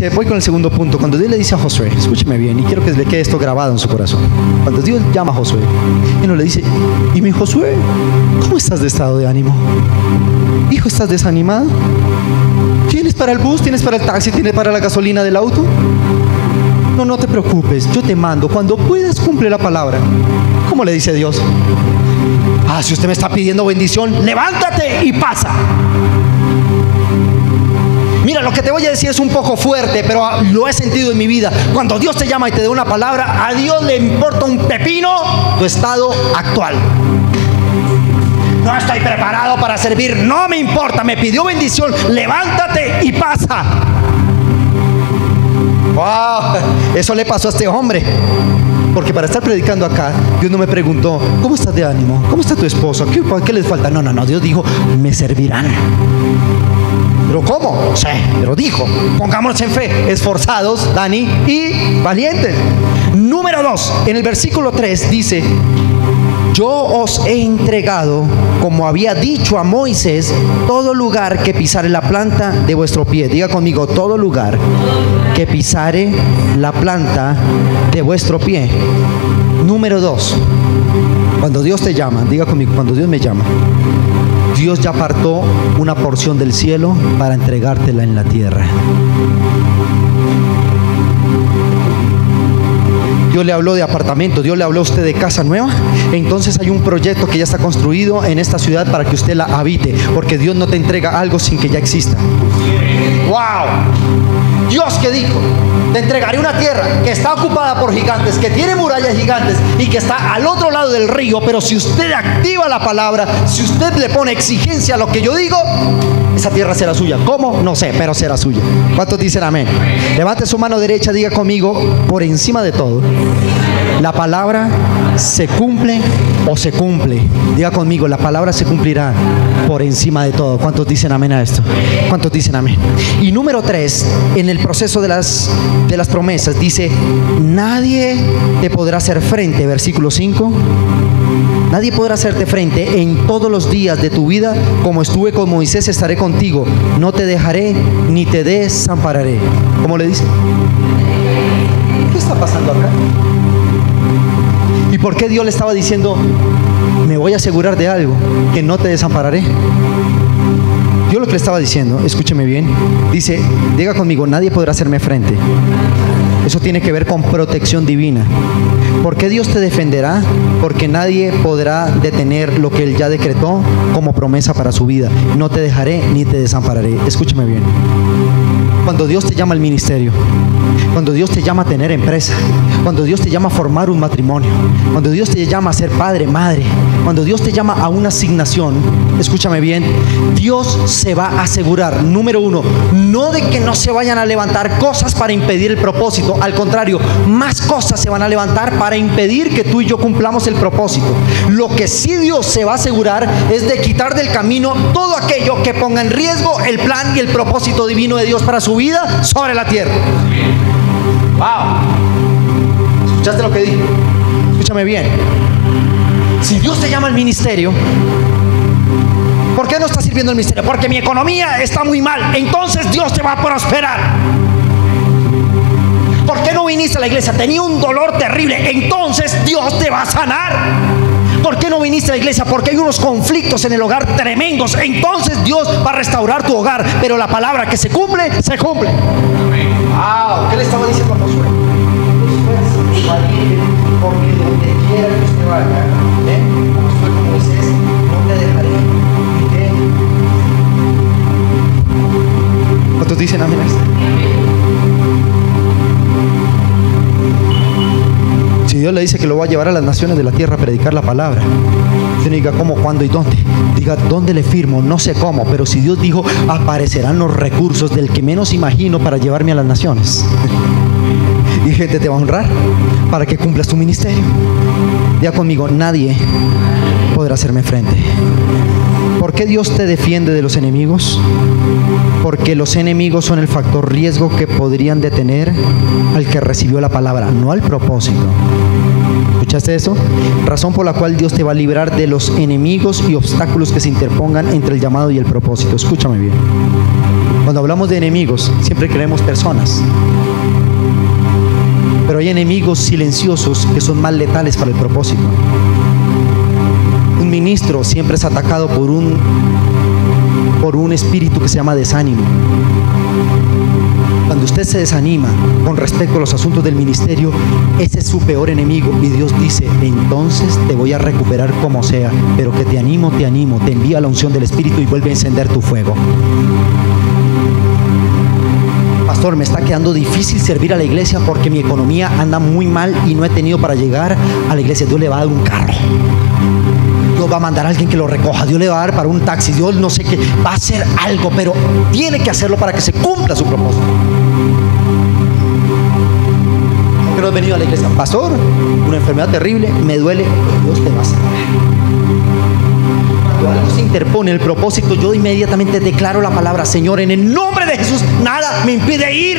dice, voy con el segundo punto, cuando Dios le dice a Josué, escúcheme bien, y quiero que le quede esto grabado en su corazón. Cuando Dios llama a Josué, y no le dice, y mi Josué, ¿cómo estás de estado de ánimo? Hijo, ¿estás desanimado? ¿Tienes para el bus? ¿Tienes para el taxi? ¿Tienes para la gasolina del auto? No, no te preocupes, yo te mando, cuando puedas cumple la palabra. ¿Cómo le dice Dios? Ah, si usted me está pidiendo bendición, levántate y pasa. Mira, lo que te voy a decir es un poco fuerte, pero lo he sentido en mi vida. Cuando Dios te llama y te da una palabra, a Dios le importa un pepino tu estado actual. No estoy preparado para servir, no me importa, me pidió bendición, levántate y pasa. Wow, eso le pasó a este hombre. Porque para estar predicando acá, Dios no me preguntó, ¿cómo estás de ánimo? ¿Cómo está tu esposo? ¿Qué les falta? No, Dios dijo, me servirán. ¿Pero cómo? Sí, pero dijo, pongámonos en fe, esforzados, Dani, y valientes. Número 2, en el versículo 3 dice, yo os he entregado, como había dicho a Moisés, todo lugar que pisare la planta de vuestro pie. Diga conmigo, todo lugar que pisare la planta de vuestro pie. Número 2, cuando Dios te llama, diga conmigo, cuando Dios me llama, Dios ya apartó una porción del cielo para entregártela en la tierra. Dios le habló de apartamento, Dios le habló a usted de casa nueva. Entonces hay un proyecto que ya está construido en esta ciudad para que usted la habite, porque Dios no te entrega algo sin que ya exista. ¡Wow! Dios, ¿qué dijo? Te entregaré una tierra que está ocupada por gigantes, que tiene murallas gigantes y que está al otro lado del río. Pero si usted activa la palabra, si usted le pone exigencia a lo que yo digo, esa tierra será suya. ¿Cómo? No sé, pero será suya. ¿Cuántos dicen amén? Levante su mano derecha, diga conmigo, por encima de todo, la palabra se cumple o se cumple. Diga conmigo, la palabra se cumplirá por encima de todo. ¿Cuántos dicen amén a esto? ¿Cuántos dicen amén? Y número 3, en el proceso de las promesas, dice, nadie te podrá hacer frente, versículo 5. Nadie podrá hacerte frente en todos los días de tu vida. Como estuve con Moisés, estaré contigo. No te dejaré ni te desampararé. ¿Cómo le dice? ¿Qué está pasando acá? ¿Y por qué Dios le estaba diciendo, me voy a asegurar de algo, que no te desampararé? Dios lo que le estaba diciendo, escúcheme bien, dice, diga conmigo, nadie podrá hacerme frente. Eso tiene que ver con protección divina. ¿Por qué Dios te defenderá? Porque nadie podrá detener lo que Él ya decretó como promesa para su vida. No te dejaré ni te desampararé. Escúchame bien. Cuando Dios te llama al ministerio, cuando Dios te llama a tener empresa, cuando Dios te llama a formar un matrimonio, cuando Dios te llama a ser padre, madre, cuando Dios te llama a una asignación, escúchame bien, Dios se va a asegurar, número 1, no de que no se vayan a levantar cosas para impedir el propósito, al contrario, más cosas se van a levantar para impedir que tú y yo cumplamos el propósito. Lo que sí Dios se va a asegurar es de quitar del camino todo aquello que ponga en riesgo el plan y el propósito divino de Dios para su vida sobre la tierra. Wow. ¿Escuchaste lo que dije? Escúchame bien. Si Dios te llama al ministerio, ¿por qué no estás sirviendo el ministerio? Porque mi economía está muy mal. Entonces Dios te va a prosperar. ¿Por qué no viniste a la iglesia? Tenía un dolor terrible. Entonces Dios te va a sanar. ¿Por qué no viniste a la iglesia? Porque hay unos conflictos en el hogar tremendos. Entonces Dios va a restaurar tu hogar. Pero la palabra que se cumple, se cumple. Wow. ¿Qué le estaba diciendo a Josué? Porque donde quiera que usted vaya, como estoy con Moisés, no te dejaré. ¿Cuántos dicen amén? Si Dios le dice que lo va a llevar a las naciones de la tierra a predicar la palabra, usted no diga cómo, cuándo y dónde. Diga dónde le firmo, no sé cómo, pero si Dios dijo, aparecerán los recursos del que menos imagino para llevarme a las naciones. Y gente te va a honrar para que cumplas tu ministerio. Diga conmigo, nadie podrá hacerme frente. ¿Por qué Dios te defiende de los enemigos? Porque los enemigos son el factor riesgo que podrían detener al que recibió la palabra, no al propósito. ¿Escuchaste eso? Razón por la cual Dios te va a librar de los enemigos y obstáculos que se interpongan entre el llamado y el propósito. Escúchame bien. Cuando hablamos de enemigos, siempre creemos personas. Pero hay enemigos silenciosos que son más letales para el propósito. Un ministro siempre es atacado por un espíritu que se llama desánimo. Cuando usted se desanima con respecto a los asuntos del ministerio, ese es su peor enemigo. Y Dios dice: entonces te voy a recuperar como sea, pero que te animo, te envía la unción del Espíritu y vuelve a encender tu fuego. Pastor, me está quedando difícil servir a la iglesia porque mi economía anda muy mal y no he tenido para llegar a la iglesia. Dios le va a dar un carro, Dios va a mandar a alguien que lo recoja, Dios le va a dar para un taxi, Dios no sé qué, va a hacer algo, pero tiene que hacerlo para que se cumpla su propósito. ¿Por qué no has venido a la iglesia? Pastor, una enfermedad terrible, me duele, Dios te va a sanar. Cuando algo se interpone el propósito, yo inmediatamente declaro la palabra: Señor, en el nombre de Jesús, nada me impide ir.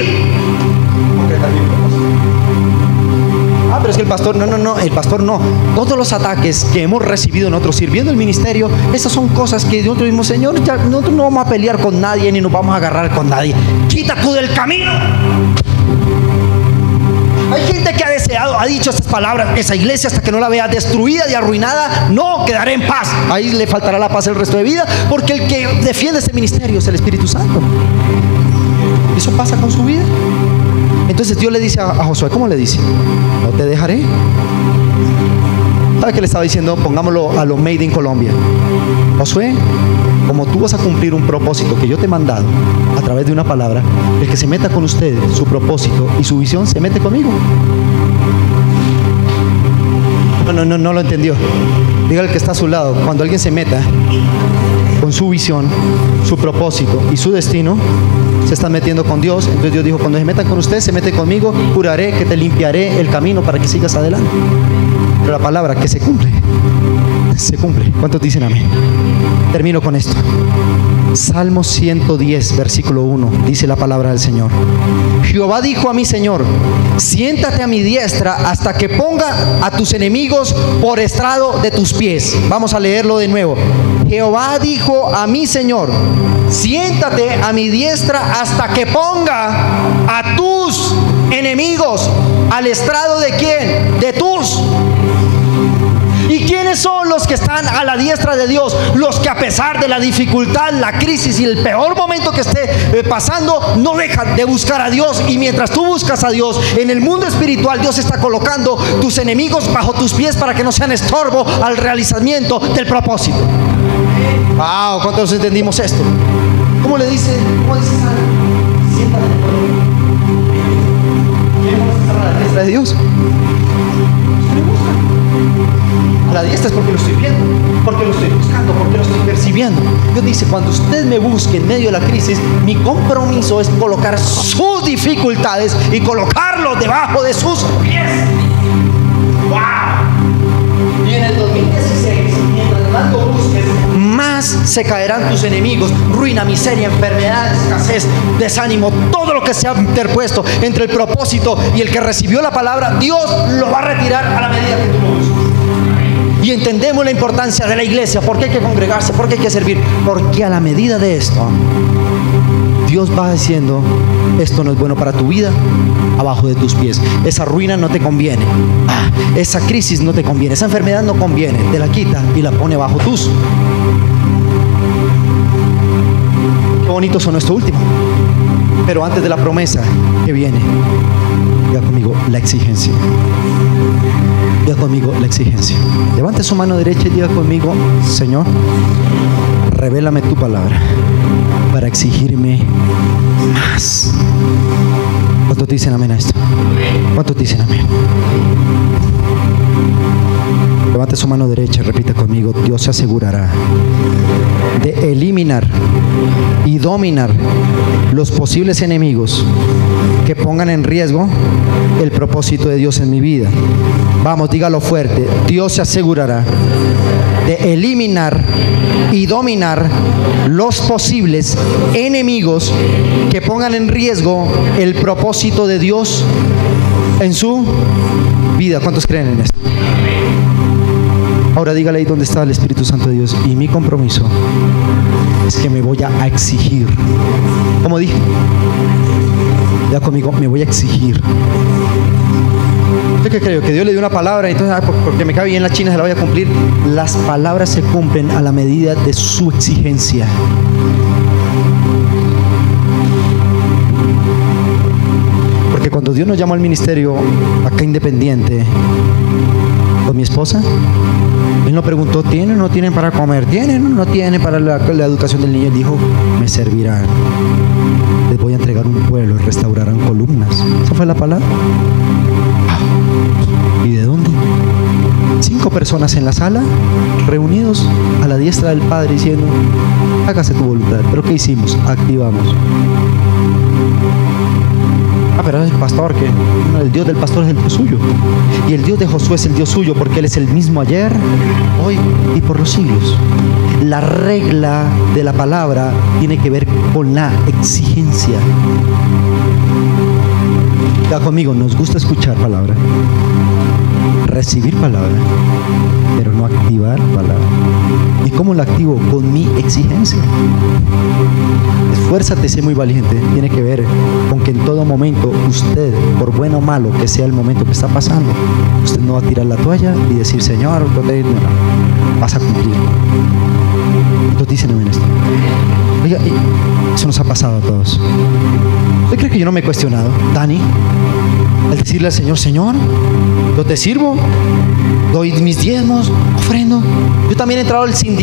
Pero es que el pastor, no, el pastor no. Todos los ataques que hemos recibido nosotros sirviendo el ministerio, esas son cosas que nosotros mismos: Señor, ya nosotros no vamos a pelear con nadie ni nos vamos a agarrar con nadie. Quita tú del camino. Hay gente que ha deseado, ha dicho estas palabras: esa iglesia, hasta que no la vea destruida y arruinada, no quedaré en paz. Ahí le faltará la paz el resto de vida, porque el que defiende este ministerio es el Espíritu Santo. Eso pasa con su vida. Entonces Dios le dice a Josué, ¿cómo le dice? No te dejaré. ¿Sabe qué le estaba diciendo? Pongámoslo a lo made in Colombia. Josué, como tú vas a cumplir un propósito que yo te he mandado a través de una palabra, el que se meta con usted, su propósito y su visión, se mete conmigo. No lo entendió. Diga al que está a su lado: cuando alguien se meta con su visión, su propósito y su destino, se están metiendo con Dios. Entonces Dios dijo: cuando se metan con usted, se mete conmigo, juraré que te limpiaré el camino para que sigas adelante. Pero la palabra que se cumple, se cumple. ¿Cuántos dicen amén? Termino con esto. Salmo 110, versículo 1, dice la palabra del Señor: Jehová dijo a mi Señor: siéntate a mi diestra hasta que ponga a tus enemigos por estrado de tus pies. Vamos a leerlo de nuevo. Jehová dijo a mi Señor: siéntate a mi diestra hasta que ponga a tus enemigos al estrado ¿de quién? De tus. ¿Y quiénes son los que están a la diestra de Dios? Los que, a pesar de la dificultad, la crisis y el peor momento que esté pasando, no dejan de buscar a Dios. Y mientras tú buscas a Dios en el mundo espiritual, Dios está colocando tus enemigos bajo tus pies para que no sean estorbo al realizamiento del propósito. Wow, ¿cuántos entendimos esto? ¿Cómo le dice? ¿Cómo dice Sara? Siéntate. ¿Queremos estar a la diestra de Dios? A la diestra es porque lo estoy viendo, porque lo estoy buscando, porque lo estoy percibiendo. Dios dice: cuando usted me busque en medio de la crisis, mi compromiso es colocar sus dificultades y colocarlos debajo de sus pies. ¡Wow! Y en el 2016, mientras más lo busques, más se caerán tus enemigos. Ruina, miseria, enfermedad, escasez, desánimo, todo lo que se ha interpuesto entre el propósito y el que recibió la palabra, Dios lo va a retirar a la medida que tú lo busques. Y entendemos la importancia de la iglesia. ¿Por qué hay que congregarse? ¿Por qué hay que servir? Porque a la medida de esto, Dios va diciendo: esto no es bueno para tu vida, abajo de tus pies. Esa ruina no te conviene, esa crisis no te conviene, esa enfermedad no conviene. Te la quita y la pone bajo tus. Qué bonito sonó esto último. Pero antes de la promesa que viene, diga conmigo: la exigencia. Diga conmigo: la exigencia. Levante su mano derecha y diga conmigo: Señor, revélame tu palabra para exigirme más. ¿Cuántos dicen amén a esto? ¿Cuántos dicen amén? Levante su mano derecha y repita conmigo: Dios se asegurará de eliminar y dominar los posibles enemigos que pongan en riesgo el propósito de Dios en mi vida. Vamos, dígalo fuerte: Dios se asegurará de eliminar y dominar los posibles enemigos que pongan en riesgo el propósito de Dios en su vida. ¿Cuántos creen en esto? Ahora dígale ahí donde está el Espíritu Santo de Dios: y mi compromiso es que me voy a exigir. Como dije, ya conmigo, me voy a exigir. ¿Usted qué creo? Que Dios le dio una palabra, entonces porque me cae bien la china se la voy a cumplir. Las palabras se cumplen a la medida de su exigencia. Porque cuando Dios nos llamó al ministerio acá independiente con mi esposa, Él no preguntó, ¿tienen o no tienen para comer? ¿Tienen o no tienen para la educación del niño? Él dijo, me servirán. Les voy a entregar un pueblo y restaurarán columnas. ¿Esa fue la palabra? ¿Y de dónde? 5 personas en la sala, reunidos a la diestra del Padre diciendo, hágase tu voluntad. ¿Pero qué hicimos? Activamos. Pero es el pastor, que el Dios del pastor es el Dios suyo. Y el Dios de Josué es el Dios suyo, porque Él es el mismo ayer, hoy y por los siglos. La regla de la palabra tiene que ver con la exigencia. Ya conmigo, nos gusta escuchar palabra, recibir palabra, pero no activar palabra. ¿Y cómo la activo? Con mi exigencia. Esfuérzate, sé muy valiente. Tiene que ver con que en todo momento usted, por bueno o malo que sea el momento que está pasando, usted no va a tirar la toalla y decir, Señor, vas a cumplir. Entonces dicen amén esto. Oiga, eso nos ha pasado a todos. ¿Usted cree que yo no me he cuestionado, Dani? Al decirle al Señor, Señor, yo te sirvo, doy mis diezmos, ofrendo. Yo también he entrado al sindicato.